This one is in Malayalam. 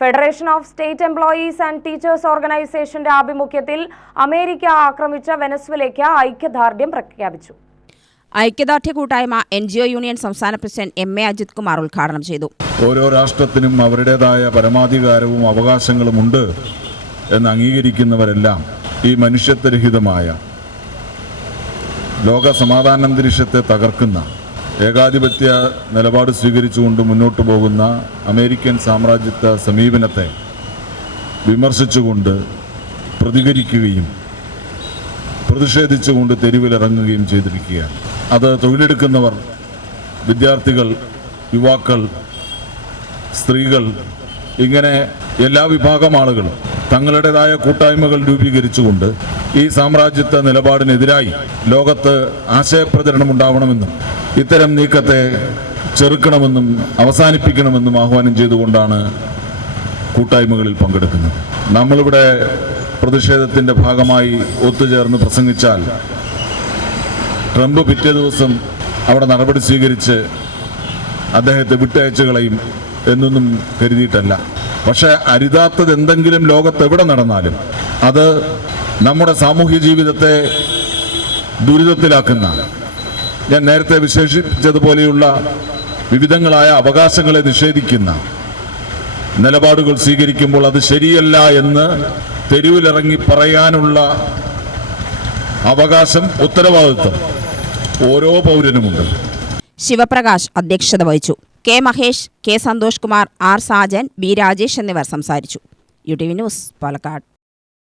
Federation of state employees and teachers ഓർഗനൈസേഷന്റെ ആഭിമുഖ്യത്തിൽ അമേരിക്ക ആക്രമിച്ച വെനസ്വേലയ്ക്ക് ഐക്യദാർഢ്യം പ്രഖ്യാപിച്ചു. ഐക്യദാർഢ്യ കൂട്ടായ്മ NGO യൂണിയൻ സംസ്ഥാന പ്രസിഡന്റ് MA അജിത് കുമാർ ഉദ്ഘാടനം ചെയ്തു. ഓരോ രാഷ്ട്രത്തിനും അവരുടേതായ പരമാധികാരവും അവകാശങ്ങളും ഉണ്ട് എന്ന് അംഗീകരിക്കുന്നവരെല്ലാം ഈ മനുഷ്യത്വരഹിതമായ ലോക സമാധാനാന്തരീക്ഷത്തെ തകർക്കുന്ന ഏകാധിപത്യ നിലപാട് സ്വീകരിച്ചുകൊണ്ട് മുന്നോട്ട് പോകുന്ന അമേരിക്കൻ സാമ്രാജ്യത്വ സമീപനത്തെ വിമർശിച്ചുകൊണ്ട് പ്രതികരിക്കുകയും പ്രതിഷേധിച്ചുകൊണ്ട് തെരുവിലിറങ്ങുകയും ചെയ്തിരിക്കുകയാണ്. അത് തൊഴിലെടുക്കുന്നവർ, വിദ്യാർത്ഥികൾ, യുവാക്കൾ, സ്ത്രീകൾ, ഇങ്ങനെ എല്ലാ വിഭാഗം ആളുകളും തങ്ങളുടേതായ കൂട്ടായ്മകൾ രൂപീകരിച്ചുകൊണ്ട് ഈ സാമ്രാജ്യത്വ നിലപാടിനെതിരായി ലോകത്ത് ആശയപ്രചരണം ഉണ്ടാവണമെന്നും ഇത്തരം നീക്കത്തെ ചെറുക്കണമെന്നും അവസാനിപ്പിക്കണമെന്നും ആഹ്വാനം ചെയ്തുകൊണ്ടാണ് കൂട്ടായ്മകളിൽ പങ്കെടുക്കുന്നത്. നമ്മളിവിടെ പ്രതിഷേധത്തിൻ്റെ ഭാഗമായി ഒത്തുചേർന്ന് പ്രസംഗിച്ചാൽ ട്രംപ് പിറ്റേ ദിവസം അവിടെ നടപടി സ്വീകരിച്ച് അദ്ദേഹത്തെ വിട്ടയച്ചു കളയും എന്നൊന്നും കരുതിയിട്ടല്ല. പക്ഷേ അരുതാത്തത് എന്തെങ്കിലും ലോകത്ത് എവിടെ നടന്നാലും അത് നമ്മുടെ സാമൂഹ്യ ജീവിതത്തെ ദുരിതത്തിലാക്കുന്ന, ഞാൻ നേരത്തെ വിശേഷിപ്പിച്ചതുപോലെയുള്ള വിവിധങ്ങളായ അവകാശങ്ങളെ നിഷേധിക്കുന്ന നിലപാടുകൾ സ്വീകരിക്കുമ്പോൾ അത് ശരിയല്ല എന്ന് തെരുവിലിറങ്ങി പറയാനുള്ള അവകാശം, ഉത്തരവാദിത്വം ഓരോ പൗരനുമുണ്ട്. ശിവപ്രകാശ് അധ്യക്ഷത വഹിച്ചു. K. Mahesh, K. Santhosh Kumar, R. Sajan, B. Rajesh എന്നിവർ സംസാരിച്ചു. UTV news, Palakkad.